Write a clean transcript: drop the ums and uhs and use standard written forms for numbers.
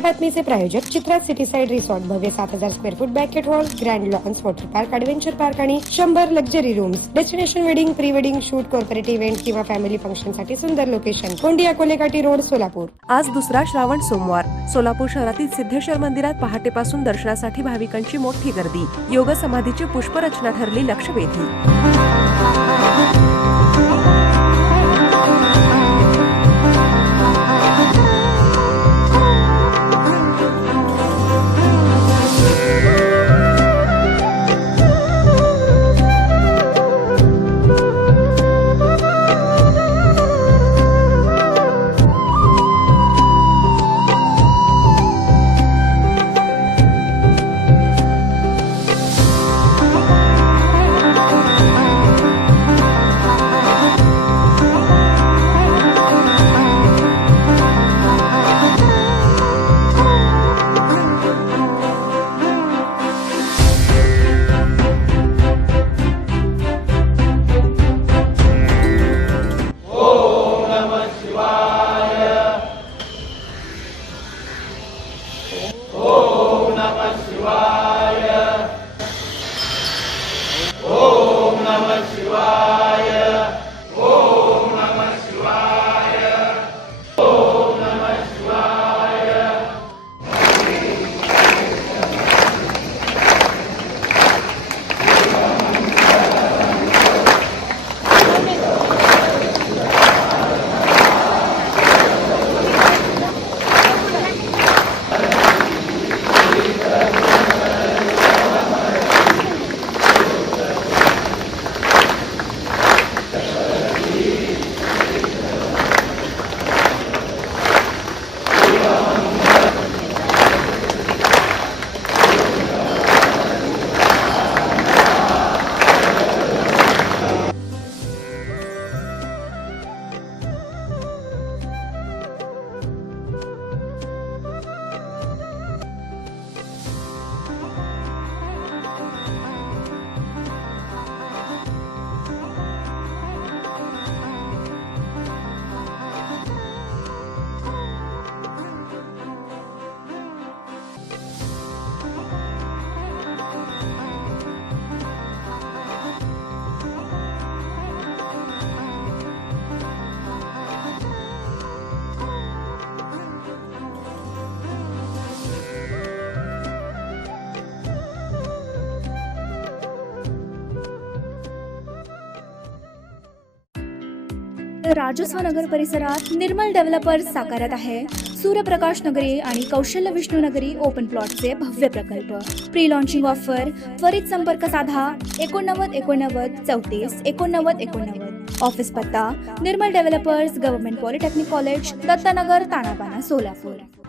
या बातमीचे प्रायोजक चित्रा city side resort, भव्य 7000 square foot banquet hall, grand lawns, water park, adventure park आणि 100 luxury rooms. Destination wedding, pre wedding shoot, corporate event किंवा family function साठी सुंदर location. कोंडिया कोलेकाटी रोड, सोलापूर. आज दुसरा श्रावण सोमवार. सोलापूर शहरातील सिद्धेश्वर मंदिरात पहाटेपासून दर्शनासाठी भाविकांची मोठी गर्दी. योग समाधीची पुष्परचना ठरली लक्षवेधी. राजस्व नगर परिसरात निर्मल डेव्हलपर्स साकारत आहे सूर्यप्रकाश नगरी आणि कौशल्य विष्णू नगरी ओपन प्लॉटचे भव्य प्रकल्प. Pre launching offer. त्वरित संपर्क साधा 89 89 34 89 89. ऑफिस पत्ता Nirmal developers, government polytechnic college, Dattanagar, Tanapana, Solapur.